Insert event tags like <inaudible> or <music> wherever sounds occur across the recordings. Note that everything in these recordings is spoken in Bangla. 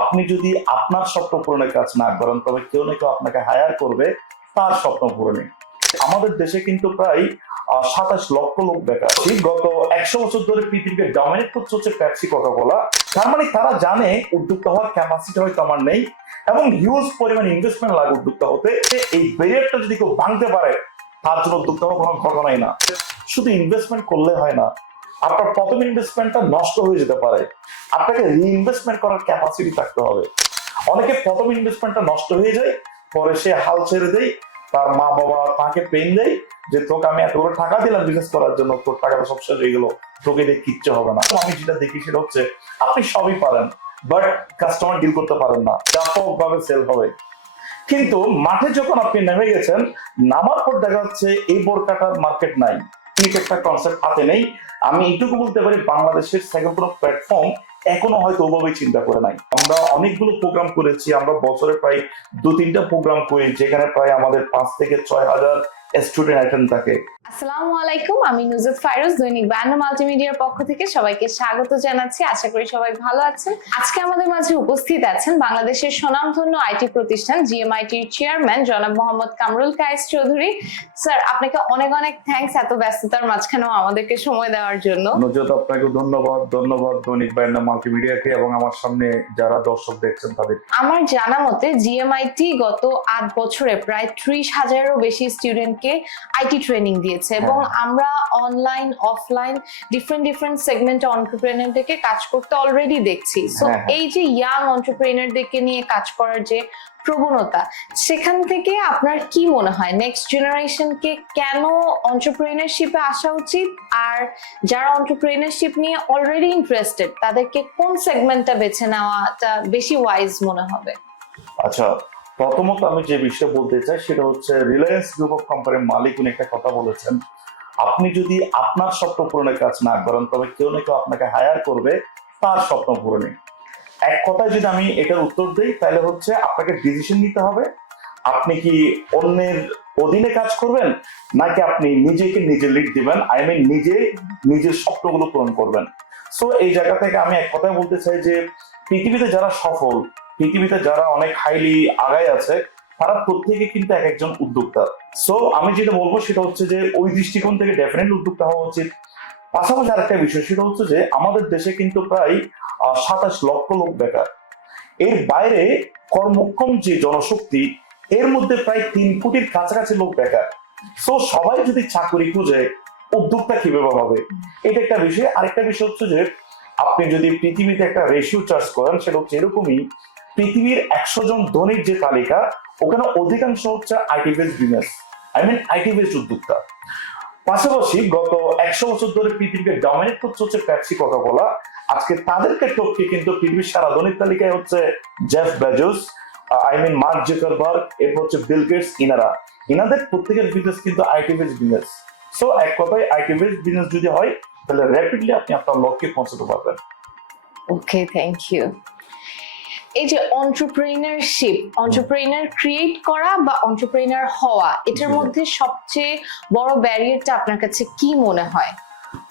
আপনি যদি আপনার স্বপ্ন পূরণের কাজ না করেন, তবে কেউ না কেউ আপনাকে হায়ার করবে, তার স্বপ্ন পূরণে। আমাদের দেশে কিন্তু প্রায় সাতাশ লক্ষ লোক বেকার। গত একশো বছর ধরে পৃথিবীকে ডমিনেট করছে হচ্ছে প্যাপসি কথা বলা তার মানে তারা জানে উদ্যোক্তা হওয়ার ক্যাপাসিটি হয়তো আমার নেই, এবং হিউজ পরিমাণ ইনভেস্টমেন্ট লাগে উদ্যোক্তা হতে। এই ব্যারিয়ারটা যদি কেউ ভাঙতে পারে, তার জন্য উদ্যোক্তা হওয়ার কোনো ঘটনাই না। শুধু ইনভেস্টমেন্ট করলে হয় না আপনার প্রথম ইনভেস্টমেন্টটা নষ্ট হয়ে যেতে পারে। আপনাকে রিইনভেস্টমেন্ট করার ক্যাপাসিটি থাকতে হবে। অনেকে প্রথম ইনভেস্টমেন্টটা নষ্ট হয়ে যায়, পরে সে হাল ছেড়ে দেয়, তার মা বাবা তাকে পেন দেয় যে, তোকে আমি এতগুলো টাকা দিলাম বিজনেস করার জন্য, তোর টাকাটা সব শেষ হয়ে গেলো, তোকে দিয়ে কিচ্ছু হবে না। আমি যেটা দেখি সেটা হচ্ছে, আপনি সবই পারেন বাট কাস্টমার ডিল করতে পারেন না। ব্যাপক ভাবে সেল হবে। কিন্তু মাঠে যখন আপনি নেমে গেছেন, নামার পর দেখা যাচ্ছে এই বোরকাটার মার্কেট নাই। ঠিক একটা কনসেপ্ট হাতে নেই। আমি এইটুকু বলতে পারি, বাংলাদেশের সেকেন্ড কোনো প্ল্যাটফর্ম এখনও হয়তো ওভাবে চিন্তা করে নাই। আমরা অনেকগুলো প্রোগ্রাম করেছি, আমরা বছরে প্রায় দু তিনটা প্রোগ্রাম করি, যেখানে প্রায় আমাদের পাঁচ থেকে ছয় হাজার স্টুডেন্ট অ্যাটেন্ড থাকে। আসসালামু আলাইকুম আমি নুজুত ফাইরুজ দৈনিক বায়ান্ন মাল্টিমিডিয়ার পক্ষ থেকে সবাইকে স্বাগত জানাচ্ছি। আশা করি সবাই ভালো আছেন। আজকে আমাদের মাঝে উপস্থিত আছেন বাংলাদেশের সুনামধন্য আইটি প্রতিষ্ঠান জিএমআইটির চেয়ারম্যান জনাব মোহাম্মদ কামরুল কায়েস চৌধুরী। স্যার আপনাকে অনেক অনেক থ্যাঙ্কস এত ব্যস্ততার মাঝখানেও আমাদেরকে সময় দেওয়ার জন্য। নজরত আপনাকে ধন্যবাদ। ধন্যবাদ দৈনিক বায়ান্না মাল্টিমিডিয়াকে এবং আমার সামনে যারা দর্শক দেখছেন তাদের। আমার জানা মতে জিএমআইটি গত আট বছরে প্রায় ত্রিশ হাজারেরও বেশি স্টুডেন্টকে আইটি ট্রেনিং দিয়েছে এবং আমরা অনলাইন অফলাইন ডিফারেন্ট ডিফারেন্ট সেগমেন্টে অন্টারপ্রেনারদেরকে কাজ করতে অলরেডি দেখছি। সো হ্যাঁ, হ্যাঁ। এই যে ইয়াং অন্টারপ্রেনারদেরকে নিয়ে কাজ করার যে প্রবণতা সেখান থেকে আপনার কি মনে হয়? নেক্সট জেনারেশনকে কেন অন্টারপ্রেনারশিপে আসা উচিত? আর যারা অন্টারপ্রেনারশিপ নিয়ে অলরেডি ইন্টারেস্টেড তাদেরকে কোন সেগমেন্টটা বেছে নেওয়াটা বেশি ওয়াইজ মনে হবে? আচ্ছা প্রথমত আমি যে বিষয় বলতে চাই সেটা হচ্ছে রিলায়েন্স গ্রুপ অফ কোম্পানির মালিক উনি একটা কথা বলেছেন। আপনি যদি আপনার স্বপ্ন পূরণের কাজ না করেন, তবে কেউ না কেউ আপনাকে হায়ার করবে, তার স্বপ্ন পূরণে। এক কথায় যদি আমি এটার উত্তর দিই, তাহলে হচ্ছে আপনাকে ডিসিশন নিতে হবে। আপনি কি অন্যের অধীনে কাজ করবেন, নাকি আপনি নিজেকে নিজে লিড দিবেন? আই মিন নিজে নিজের স্বপ্নগুলো পূরণ করবেন। সো এই জায়গা থেকে আমি এক কথায় বলতে চাই যে, পৃথিবীতে যারা সফল পৃথিবীতে যারা অনেক হাইলি আগায় আছে, তারা প্রত্যেকে কিন্তু এক একজন উদ্যোক্তা। সো আমি যেটা বলব সেটা হচ্ছে যে, ওই দৃষ্টিকোণ থেকে ডেফিনেটলি উদ্যোক্তা হওয়া উচিত। পাশাপাশি আরেকটা বিষয়, সেটা হচ্ছে যে, আমাদের দেশে কিন্তু প্রায় সাতাশ লক্ষ লোক বেকার। এর বাইরে কর্মক্ষম যে জনশক্তি, এর মধ্যে প্রায় তিন কোটির কাছাকাছি লোক বেকার। সো সবাই যদি চাকরি খুঁজে, উদ্যোক্তা কীভাবে হবে? এটা একটা বিষয়। আরেকটা বিষয় হচ্ছে যে, আপনি যদি পৃথিবীতে একটা রেশিও চার্জ করেন, সেটা হচ্ছে এরকমই পৃথিবীর একশো জন ধনির যে তালিকা, ওখানে অধিকাংশ হচ্ছে IT based business I mean IT based উদ্যোক্তা। পাশাপাশি গত একশো বছর ধরে পৃথিবীকে ডমিনেট করছে হচ্ছে প্যাপসি কথা বলা আজকে তাদেরকে টপকে কিন্তু পৃথিবীর সারা ধনির তালিকায় হচ্ছে Jeff Bezos I mean Mark Zuckerberg এরপর হচ্ছে বিল গেটস ইনারা। ইনাদের প্রত্যেকের বিজনেস কিন্তু আইটি বেসড বিজনেস সো এক কথায় আইটি বেসড বিজনেস যদি হয়, তাহলে র্যাপিডলি আপনি আপনার লক্ষ্যে পৌঁছাতে পারবেন। ওকে থ্যাংক ইউ এই যে অন্টারপ্রেনারশিপ অন্টারপ্রেনার ক্রিয়েট করা বা অন্টারপ্রেনার হওয়া এটার মধ্যে সবচেয়ে বড় ব্যারিয়ারটা আপনার কাছে কি মনে হয়?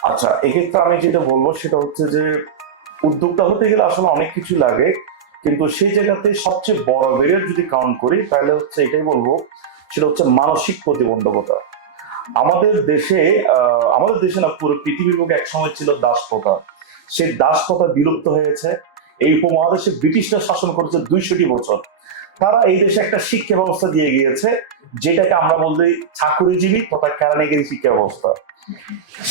আচ্ছা এক্ষেত্রে আমি যেটা বলব সেটা হচ্ছে যে উদ্যোক্তা হতে গেলে আসলে অনেক কিছু লাগে কিন্তু সেই জায়গাতে সবচেয়ে বড় ব্যারিয়ার যদি কাউন্ট করি তাহলে হচ্ছে এটাই বলব সেটা হচ্ছে মানসিক প্রতিবন্ধকতা। আমাদের দেশে আহ, আমাদের দেশে না পুরো পৃথিবীর বুকে এক সময় ছিল দাসপ্রথা। সেই দাস দাসপ্রথা বিলুপ্ত হয়েছে এই উপমহাদেশে ব্রিটিশরা শাসন করেছে দুইশোটি বছর। তারা এই দেশে একটা শিক্ষা ব্যবস্থা দিয়ে গিয়েছে, যেটাকে আমরা বলতে চাকুরিজীবী তথা কেরানিগিরি শিক্ষা ব্যবস্থা।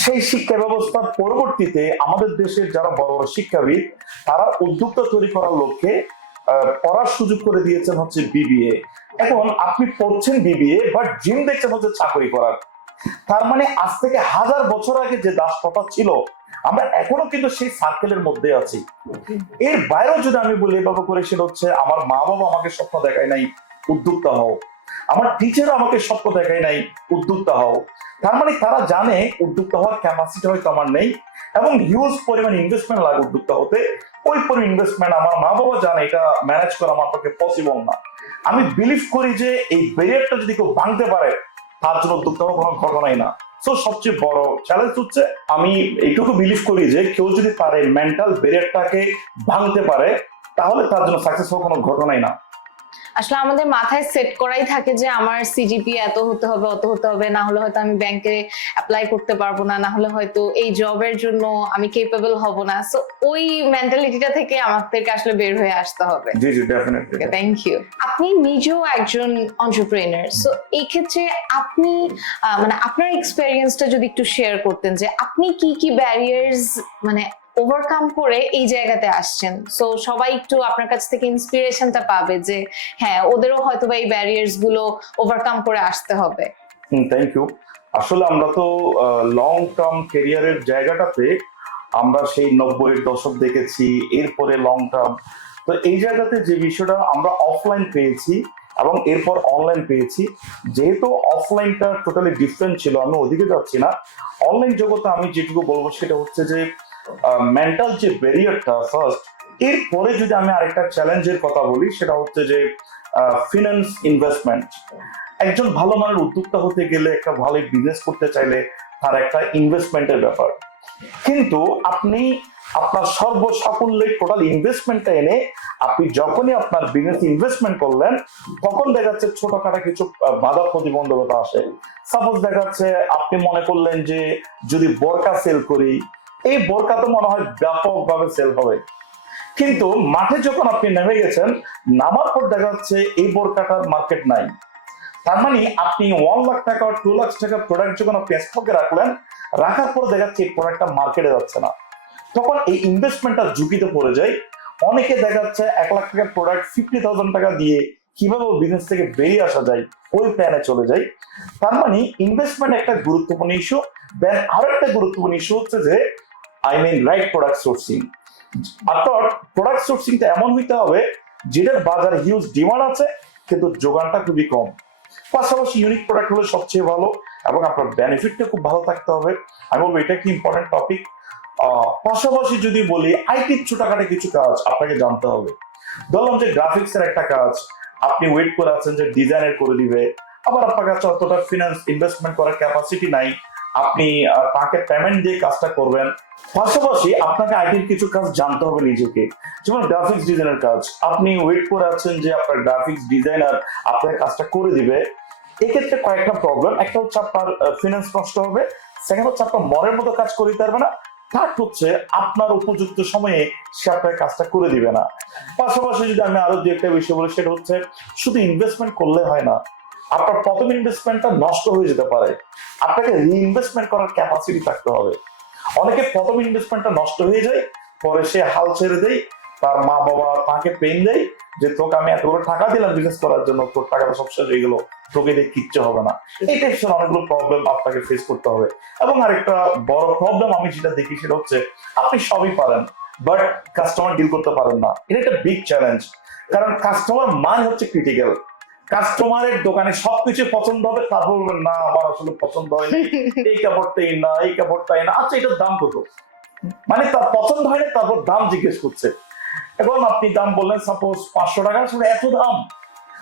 সেই শিক্ষা ব্যবস্থার পরবর্তীতে আমাদের দেশের যারা বড় বড় শিক্ষাবিদ, তারা উদ্যোক্তা তৈরি করার লক্ষ্যে পড়ার সুযোগ করে দিয়েছেন হচ্ছে বিবিএ। এখন আপনি পড়ছেন বিবিএ বাট জিম দেখছেন হচ্ছে চাকরি করার। তার মানে আজ থেকে হাজার বছর আগে যে দাস প্রথা ছিল আমরা এখনও কিন্তু সেই সার্কেলের মধ্যে আছি। এর বাইরেও যদি আমি বলি এভাবে করে সেটা হচ্ছে, আমার মা বাবা আমাকে স্বপ্ন দেখায় নাই উদ্যোক্তা হও। আমার টিচার আমাকে স্বপ্ন দেখায় নাই উদ্যোক্তা হও। তার মানে তারা জানে উদ্যোক্তা হওয়ার ক্যাপাসিটি হয়তো আমার নেই এবং হিউজ পরিমাণ ইনভেস্টমেন্ট লাগে উদ্যোক্তা হতে। ওই পরিমাণ ইনভেস্টমেন্ট আমার মা বাবা জানে, এটা ম্যানেজ করা আমার পক্ষে পসিবল না। আমি বিলিভ করি যে এই ব্যারিয়ারটা যদি কেউ ভাঙতে পারে, তার জন্য উদ্যোক্তা হওয়ার কোনো ঘটনাই না। সো সবচেয়ে বড় চ্যালেঞ্জ হচ্ছে, আমি এইটুকু বিলিভ করি যে, কেউ যদি পারে মেন্টাল ব্যারিয়ারটাকে ভাঙতে পারে, তাহলে তার জন্য সাকসেস হওয়ার কোনো ঘটনাই না। আসলে আমাদের মাথায় সেট করাই থাকে যে আমার সিজিপি এত হতে হবে অত হতে হবে। না হলে হয়তো আমি ব্যাংকে অ্যাপ্লাই করতে পারব না না হলে হয়তো এই জবের জন্য আমি কেপেবল হব না। সো ওই মেন্টালিটিটা থেকে আমাদেরকে আসলে বের হয়ে আসতে হবে। জি জি ডেফিনেটলি থ্যাংক ইউ আপনি নিজেও একজন অন্টারপ্রেনার সো এই ক্ষেত্রে আপনি মানে আপনার এক্সপেরিয়েন্সটা যদি একটু শেয়ার করতেন যে আপনি কি কি ব্যারিয়ার্স মানে ওভারকাম করে এই জায়গাতে আসছেন। সো সবাই একটু আপনার কাছ থেকে ইন্সপিরেশনটা পাবে যে হ্যাঁ ওদেরও হয়তো বা এই ব্যারিয়ার্সগুলো ওভারকাম করে আসতে হবে। থ্যাংক ইউ আসলে আমরা তো লং টার্ম ক্যারিয়ারের জায়গাটাতে আমরা সেই নব্বইয়ের দশক দেখেছি, এরপরে লং টার্ম তো এই জায়গাতে যে বিষয়টা আমরা অফলাইন পেয়েছি এবং এরপর অনলাইন পেয়েছি, যেহেতু অফলাইনটা টোটালি ডিফারেন্ট ছিল, আমি ওদিকে যাচ্ছি না। অনলাইন জগতে আমি যেটুকু বলব সেটা হচ্ছে যে মেন্টাল যে ব্যারিয়ারটা ফার্স্ট এরপরে যদি আমি আরেকটা চ্যালেঞ্জের কথা বলি, সেটা হচ্ছে যে ফিনান্স ইনভেস্টমেন্ট একজন ভালো মানের উদ্যোক্তা হতে গেলে একটা ভালো বিজনেস করতে চাইলে তার একটা ইনভেস্টমেন্টের ব্যাপার। কিন্তু আপনি আপনার সর্বসাকুল্যে টোটাল ইনভেস্টমেন্টটা এনে আপনি যখনই আপনার বিজনেস ইনভেস্টমেন্ট করলেন, তখন দেখা যাচ্ছে ছোটখাটো কিছু বাধা প্রতিবন্ধকতা আসে। সাপোজ দেখা যাচ্ছে আপনি মনে করলেন যে, যদি বোরকা সেল করি এই বোরকা তো মনে হয় ব্যাপকভাবে সেল হবে। কিন্তু মাঠে যখন আপনি নেমে গেছেন, নামার পর দেখা যাচ্ছে এই বোরকাটার মার্কেট নাই। তার মানে আপনি ওয়ান লাখ টাকা টু লাখ টাকার প্রোডাক্ট যখন আপনি স্টকে রাখলেন, রাখার পর দেখা যাচ্ছে এই প্রোডাক্টটা মার্কেটে যাচ্ছে না। তখন এই ইনভেস্টমেন্টটা ঝুঁকিতে পড়ে যায় অনেকে দেখা যাচ্ছে এক লাখ টাকার প্রোডাক্ট ফিফটি থাউজেন্ড টাকা দিয়ে কীভাবে বিজনেস থেকে বেরিয়ে আসা যায়, ওই প্ল্যানে চলে যায় তার মানে ইনভেস্টমেন্ট একটা গুরুত্বপূর্ণ ইস্যু দেন আরও একটা গুরুত্বপূর্ণ ইস্যু হচ্ছে যে I mean right product sourcing অর্থাৎ প্রোডাক্ট সোর্সিংটা এমন হইতে হবে, যেটার বাজার হিউজ ডিমান্ড আছে, কিন্তু যোগানটা খুবই কম। পাশাপাশি ইউনিক প্রোডাক্ট হলে সবচেয়ে ভালো, এবং আপনার বেনিফিটটা খুব ভালো থাকতে হবে। আমি বলব, এটা কি ইম্পর্টেন্ট টপিক পাশাপাশি যদি বলি আইটির ছোটখাটো কিছু কাজ আপনাকে জানতে হবে। ধরলাম যে গ্রাফিক্স এর একটা কাজ, আপনি ওয়েট করে আছেন যে ডিজাইনের করে দিবে, আবার আপনার কাছে অতটা ফিনান্স ইনভেস্টমেন্ট করার ক্যাপাসিটি নাই আপনি তাকে পেমেন্ট দিয়ে কাজটা করবেন। পাশাপাশি আপনাকে আইটির কিছু কাজ জানতে হবে নিজেকে। যেমন গ্রাফিক্স ডিজাইনের কাজ। আপনি ওয়েট করে আছেন যে আপনার গ্রাফিক্স ডিজাইনার আপনার কাজটা করে দিবে। এক্ষেত্রে কয়েকটা প্রবলেম একটা হচ্ছে আপনার ফিনান্স নষ্ট হবে। সেকেন্ড হচ্ছে আপনার মনের মতো কাজ করে দিতে পারবে না। থার্ড হচ্ছে আপনার উপযুক্ত সময়ে সে আপনার কাজটা করে দিবে না। পাশাপাশি যদি আমি আরও দু একটা বিষয় বলি, সেটা হচ্ছে শুধু ইনভেস্টমেন্ট করলে হয় না। আপনার প্রথম ইনভেস্টমেন্টটা নষ্ট হয়ে যেতে পারে। আপনাকে রিইনভেস্টমেন্ট করার ক্যাপাসিটি থাকতে হবে। অনেকে প্রথম ইনভেস্টমেন্টটা নষ্ট হয়ে যায়, পরে সে হাল ছেড়ে দেয়, তার মা বাবা তাকে পেন দেয় যে, তোকে আমি এতগুলো টাকা দিলাম বিজনেস করার জন্য, তোর টাকাটা সব শেষ হয়ে গেলো, তোকে দিয়ে কিচ্ছু হবে না। এই টাইপসের অনেকগুলো প্রবলেম আপনাকে ফেস করতে হবে। এবং আরেকটা বড় প্রবলেম আমি যেটা দেখি সেটা হচ্ছে, আপনি সবই পারেন বাট কাস্টমার ডিল করতে পারেন না। এটা একটা বিগ চ্যালেঞ্জ কারণ কাস্টমার মান হচ্ছে ক্রিটিক্যাল কাস্টমারের দোকানে সবকিছু পছন্দ হবে তারপর বলবেন না আমার আসলে পছন্দ হয়নি। <laughs> এই কাপড়টাই না এই কাপড়টাই না। আচ্ছা এটার দাম কত? মানে তার পছন্দ হয়নি তারপর দাম জিজ্ঞেস করছে। এখন আপনি দাম বললেন সাপোজ পাঁচশো টাকা সেটা এত দাম।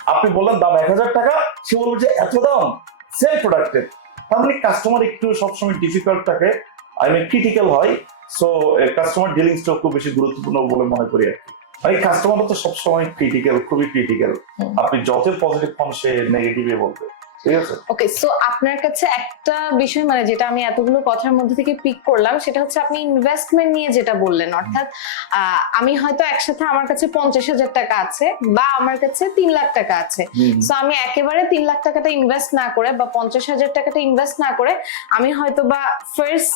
আপনি বললেন দাম এক হাজার টাকা। সে বলবে যে এত দাম? সেম প্রোডাক্টের তার মানে কাস্টমার একটু সবসময় ডিফিকাল্ট থাকে। আই মিন ক্রিটিক্যাল হয়। সো কাস্টমার ডিলিংসটা খুব বেশি গুরুত্বপূর্ণ বলে মনে করি আর কি। মানে কাস্টমার তো সবসময় ক্রিটিক্যাল খুবই ক্রিটিক্যাল আপনি যত পজিটিভ হন সে নেগেটিভে বলবে। ওকে সো আপনার কাছে একটা বিষয় মানে যেটা আমি এতগুলো কথার মধ্যে থেকে পিক করলাম সেটা হচ্ছে আপনি ইনভেস্টমেন্ট নিয়ে যেটা বললেন অর্থাৎ আমি হয়তো একসাথে আমার কাছে পঞ্চাশ হাজার টাকা আছে বা আমার কাছে তিন লাখ টাকা আছে। সো আমি একেবারে তিন লাখ টাকাটা ইনভেস্ট না করে বা পঞ্চাশ হাজার টাকাটা ইনভেস্ট না করে আমি হয়তো বা ফার্স্ট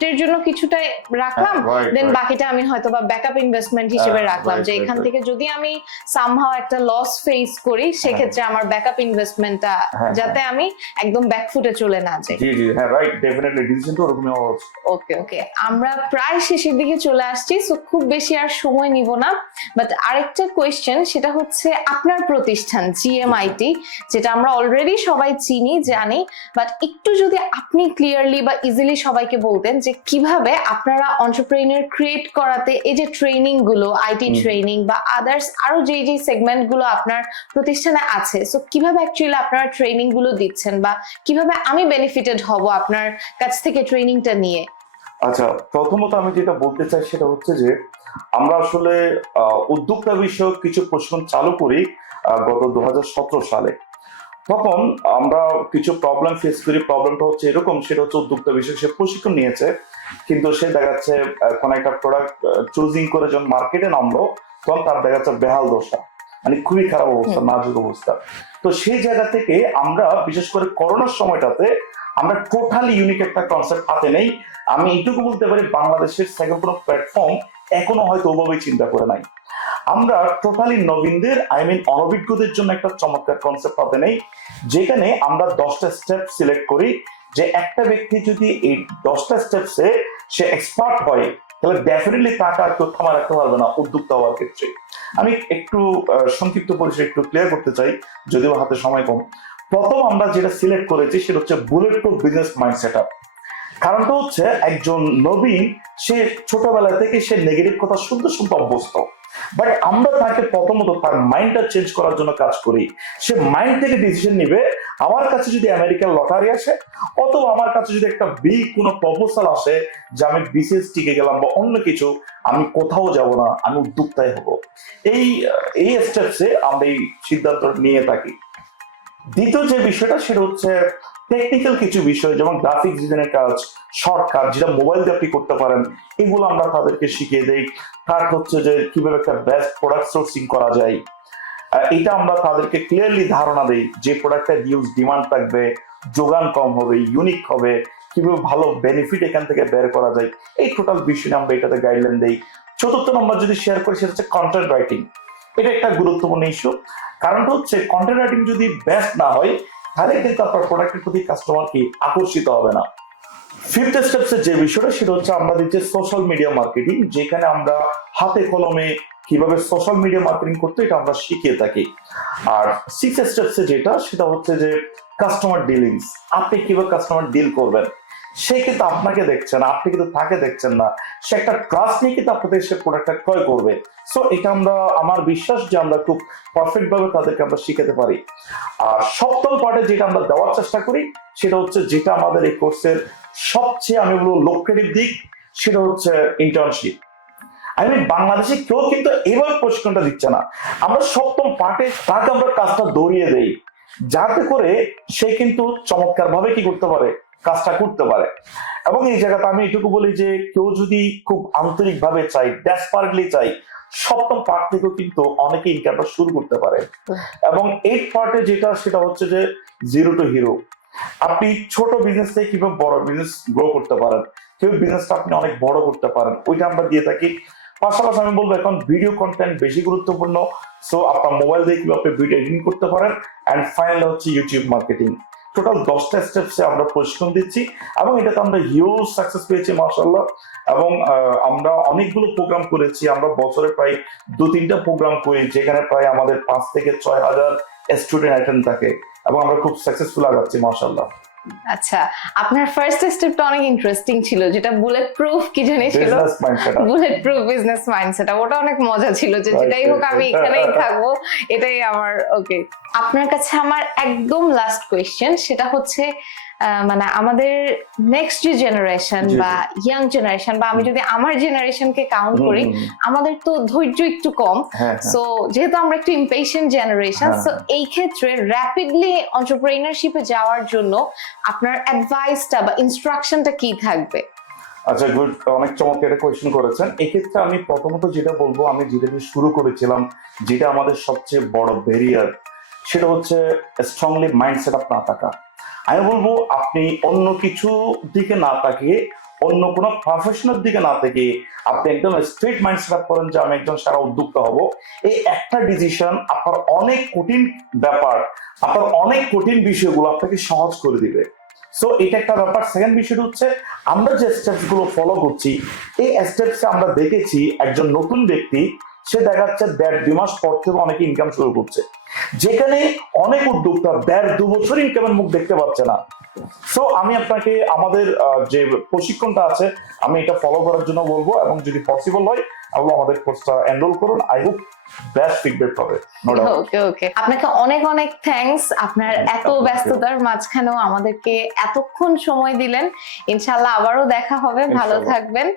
এর জন্য কিছুটা রাখলাম হ্যাঁ, দেন বাকিটা আমি হয়তো বা ব্যাকআপ ইনভেস্টমেন্ট হিসেবে হ্যাঁ, রাখলাম যে এখান থেকে যদি আমি সামহাও একটা লস ফেস করি সেক্ষেত্রে আমার ব্যাকআপ ইনভেস্টমেন্টটা হ্যাঁ, যাতে আমি একদম ব্যাকফুটে চলে না যাই। জি জি হ্যাঁ রাইট ডেফিনেটলি ডিসিশন তো ওরকমই ওকে ওকে আমরা প্রায় শেষের দিকে চলে আসছি সো খুব বেশি আর সময় নিব না। বাট আরেকটা কোয়েশ্চেন সেটা হচ্ছে আপনার প্রতিষ্ঠান জিএমআইটি যেটা আমরা অলরেডি সবাই চিনি জানি। বাট একটু যদি আপনি ক্লিয়ারলি বা ইজিলি সবাইকে বলতেন যে কীভাবে আপনারা অন্টারপ্রেনার ক্রিয়েট করাতে এই যে ট্রেনিংগুলো আইটি ট্রেনিং বা আদার্স আরও যে যে সেগমেন্টগুলো আপনার প্রতিষ্ঠানে আছে সো কীভাবে অ্যাকচুয়ালি আপনারা ট্রেনিংগুলো দিচ্ছেন বা কীভাবে আমি বেনিফিটেড হব আপনার কাছ থেকে ট্রেনিংটা নিয়ে? আচ্ছা প্রথমত আমি যেটা বলতে চাই সেটা হচ্ছে যে আমরা আসলে উদ্যোক্তা বিষয়ক কিছু প্রশিক্ষণ চালু করি গত দু হাজার সতেরো সালে। তখন আমরা কিছু প্রবলেম ফেস করি। প্রবলেমটা হচ্ছে এরকম সেটা হচ্ছে উদ্যোক্তা বিষয়ে সে প্রশিক্ষণ নিয়েছে। কিন্তু সে দেখা যাচ্ছে কোনো একটা প্রোডাক্ট চুজিং করে যখন মার্কেটে নামলো তখন তার দেখা যাচ্ছে বেহাল দশা। মানে খুবই খারাপ অবস্থা নাজুক অবস্থা। তো সেই জায়গা থেকে আমরা বিশেষ করে করোনার সময়টাতে আমরা টোটালি ইউনিক একটা কনসেপ্ট হাতে নেই। আমি এইটুকু বলতে পারি বাংলাদেশের সেকেন্ড কোনো প্ল্যাটফর্ম এখনও হয়তো ওভাবে চিন্তা করে নাই। আমরা টোটালি নবীনদের আই মিন অনভিজ্ঞদের জন্য একটা চমৎকার কনসেপ্ট হাতে নেই, যেখানে আমরা দশটা স্টেপ সিলেক্ট করি, যে একটা ব্যক্তি যদি এই দশটা স্টেপসে সে এক্সপার্ট হয়, তাহলে ডেফিনেটলি তাকে আর কেউ থামা রাখতে পারবে না, উদ্যোক্তা হওয়ার ক্ষেত্রে। আমি একটু সংক্ষিপ্ত পরিচয় একটু ক্লিয়ার করতে চাই, যদিও হাতে সময় কম। প্রথম আমরা যেটা সিলেক্ট করেছি, সেটা হচ্ছে bullet proof business mind set up কারণটা হচ্ছে একজন নবীন, সে ছোটবেলা থেকে সে নেগেটিভ কথা শুনতে শুনতে অভ্যস্ত। বাট আমরা তাকে প্রথমত তার মাইন্ডটা চেঞ্জ করার জন্য কাজ করি। সে মাইন্ড থেকে ডিসিশন নিবে, আমার কাছে যদি আমেরিকার লটারি আসে, অথবা আমার কাছে যদি একটা বি কোনো প্রপোজাল আসে, যে আমি বিসিএস টিকে গেলাম বা অন্য কিছু, আমি কোথাও যাব না, আমি উদ্যোক্তায় হব। এই এই স্টেপসে আমরা এই সিদ্ধান্ত নিয়ে থাকি। দ্বিতীয় যে বিষয়টা, সেটা হচ্ছে টেকনিক্যাল কিছু বিষয়, যেমন গ্রাফিক ডিজাইনের কাজ শর্টকাট যেটা মোবাইল দিয়ে আপনি করতে পারেন, এগুলো আমরা তাদেরকে শিখিয়ে দেই। থার্ড হচ্ছে যে কীভাবে একটা বেস্ট প্রোডাক্ট সোর্সিং করা যায়। এটা আমরা তাদেরকে ক্লিয়ারলি ধারণা দিই যে প্রোডাক্টের ইউজ ডিমান্ড থাকবে, যোগান কম হবে ইউনিক হবে, কীভাবে ভালো বেনিফিট এখান থেকে বের করা যায়। এই টোটাল বিষয় আমরা এটাতে গাইডলাইন দেই। চতুর্থ নম্বর যদি শেয়ার করি, সেটা হচ্ছে কন্টেন্ট রাইটিং এটা একটা গুরুত্বপূর্ণ ইস্যু কারণটা হচ্ছে কন্টেন্ট রাইটিং যদি বেস্ট না হয় তাহলে কিন্তু আপনার প্রোডাক্টের প্রতি কাস্টমার কি আকর্ষিত হবে না। ফিফথ স্টেপসের যে বিষয়টা, সেটা হচ্ছে আমরা দিচ্ছি সোশ্যাল মিডিয়া মার্কেটিং যেখানে আমরা হাতে কলমে কীভাবে সোশ্যাল মিডিয়া মার্কেটিং করতে এটা আমরা শিখিয়ে থাকি। আর সিক্স স্টেপসে যেটা, সেটা হচ্ছে যে কাস্টমার ডিলিংস আপনি কীভাবে কাস্টমার ডিল করবেন? সে কিন্তু আপনাকে দেখছেন আপনি কিন্তু তাকে দেখছেন না। সে একটা ট্রাস্ট নিয়ে কিন্তু আপনাদের সে প্রোডাক্টটা ক্রয় করবে। সো এটা আমরা, আমার বিশ্বাস যে আমরা খুব পারফেক্ট ভাবে তাদেরকে আমরা শিখাতে পারি। আর সপ্তম পার্টে যেটা আমরা দেওয়ার চেষ্টা করি, সেটা হচ্ছে যেটা আমাদের এই কোর্সের সবচেয়ে, আমি বলব লক্ষ্যের দিক, সেটা হচ্ছে ইন্টার্নশিপ আই মিন বাংলাদেশে কেউ কিন্তু এইভাবে প্রশিক্ষণটা দিচ্ছে না। আমরা সপ্তম পার্টে তাকে আমরা কাজটা দৌড়িয়ে দেই। যাতে করে সে কিন্তু চমৎকার ভাবে কি করতে পারে? কাজটা করতে পারে। এবং এই জায়গাতে আমি এটুকু বলি যে, কেউ যদি খুব আন্তরিক ভাবে চাই ডেসপারেটলি চাই সপ্তম পার্ট থেকেও কিন্তু অনেকে ইনকামটা শুরু করতে পারে। এবং এইট পার্টে যেটা, সেটা হচ্ছে যে জিরো টু হিরো আপনি ছোট বিজনেস থেকে কীভাবে বড় বিজনেস গ্রো করতে পারেন। কীভাবে বিজনেসটা আপনি অনেক বড় করতে পারেন। ওইটা আমরা দিয়ে থাকি। পাশাপাশি আমি বলব, এখন ভিডিও কন্টেন্ট বেশি গুরুত্বপূর্ণ। সো আপনার মোবাইল দিয়ে কীভাবে ভিডিও এডিটিং করতে পারেন। অ্যান্ড ফাইনাল হচ্ছে ইউটিউব মার্কেটিং টোটাল দশটা স্টেপসে আমরা প্রশিক্ষণ দিচ্ছি এবং এটাতে আমরা হিউজ সাকসেস পেয়েছি মার্শাল্লাহ এবং আমরা অনেকগুলো প্রোগ্রাম করেছি। আমরা বছরে প্রায় দু তিনটা প্রোগ্রাম করি, যেখানে প্রায় আমাদের পাঁচ থেকে ছয় হাজার স্টুডেন্ট অ্যাটেন্ড থাকে। এবং আমরা খুব সাকসেসফুল আগাচ্ছি মার্শাল্লাহ আচ্ছা আপনার ফার্স্ট স্টেপটা অনেক ইন্টারেস্টিং ছিল যেটা বুলেট প্রুফ কি জানি ছিল? বুলেট প্রুফ বিজনেস মাইন্ডসেট ওটা অনেক মজা ছিল যে যেটাই হোক আমি এখানেই থাকব এটাই আমার ওকে আপনার কাছে আমার একদম লাস্ট কোয়েশ্চেন সেটা হচ্ছে মানে আমাদের নেক্সট যে জেনারেশন। বা ইয়াং জেনারেশন বা আমি যদি আমার জেনারেশনকে কাউন্ট করি আমাদের তো ধৈর্য একটু কম। হ্যাঁ সো যেহেতু আমরা একটু ইম্পেশেন্ট জেনারেশন হ্যাঁ। সো এই ক্ষেত্রে র্যাপিডলি অন্টারপ্রেনারশিপে যাওয়ার জন্য আপনার অ্যাডভাইসটা বা ইনস্ট্রাকশনটা কি থাকবে? আচ্ছা গুড অনেক চমৎকার একটা কোয়েশ্চেন করেছেন। এক্ষেত্রে আমি প্রথমত যেটা বলব আমি যেটা দিয়ে শুরু করেছিলাম যেটা আমাদের সবচেয়ে বড় ব্যারিয়ার সেটা হচ্ছে স্ট্রংলি মাইন্ডসেট আপ না থাকা। আমি বলব, আপনি অন্য কিছু দিকে না তাকিয়ে, অন্য কোনো প্রফেশনাল দিকে না থেকে আপনি একদম স্ট্রেট মাইন্ড সেট আপ করেন যে, আমি একজন সারা উদ্যোক্তা হব। এই একটা ডিসিশন আপনার অনেক কঠিন ব্যাপার, আপনার অনেক কঠিন বিষয়গুলো আপনাকে সহজ করে দিবে। সো এটা একটা ব্যাপার। সেকেন্ড বিষয়টা হচ্ছে, আমরা যে স্টেপসগুলো ফলো করছি, এই স্টেপস আমরা দেখেছি, একজন নতুন ব্যক্তি সে দেখাচ্ছে দেড় দুই মাস পর থেকে অনেকে ইনকাম শুরু করছে। যেখানে অনেক উদ্যোক্তা দেড় দু বছর ইনকামের মুখ দেখতে পাচ্ছে না। সো আমি আপনাকে আমাদের যে প্রশিক্ষণটা আছে, আমি এটা ফলো করার জন্য বলব এবং যদি পসিবল হয় আমাদের কোর্সটা এনরোল করুন। আই হোপ বেস্ট ফিডব্যাক পাবে ওকে ওকে আপনাকে অনেক অনেক থ্যাঙ্কস আপনার এত ব্যস্ততার মাঝখানেও আমাদেরকে এতক্ষণ সময় দিলেন। ইনশাল্লাহ আবারও দেখা হবে। ভালো থাকবেন।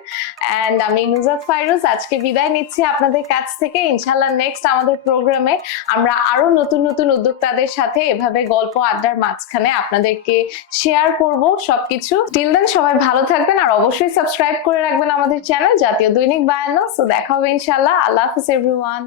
এন্ড আমি নুজাত ফাইরুজ আজকে বিদায় নিচ্ছি আপনাদের কাছ থেকে। ইনশাল্লাহ নেক্সট আমাদের প্রোগ্রামে আমরা আরও নতুন নতুন উদ্যোক্তাদের সাথে এভাবে গল্প আড্ডার মাঝখানে আপনাদেরকে শেয়ার করব সবকিছু। টিল দেন সবাই ভালো থাকবেন আর অবশ্যই সাবস্ক্রাইব করে রাখবেন আমাদের চ্যানেল জাতীয় দৈনিক বায়ান্ন। সো দেখা হবে ইনশাল্লাহ আল্লাহ হাফিজ এভরিওয়ান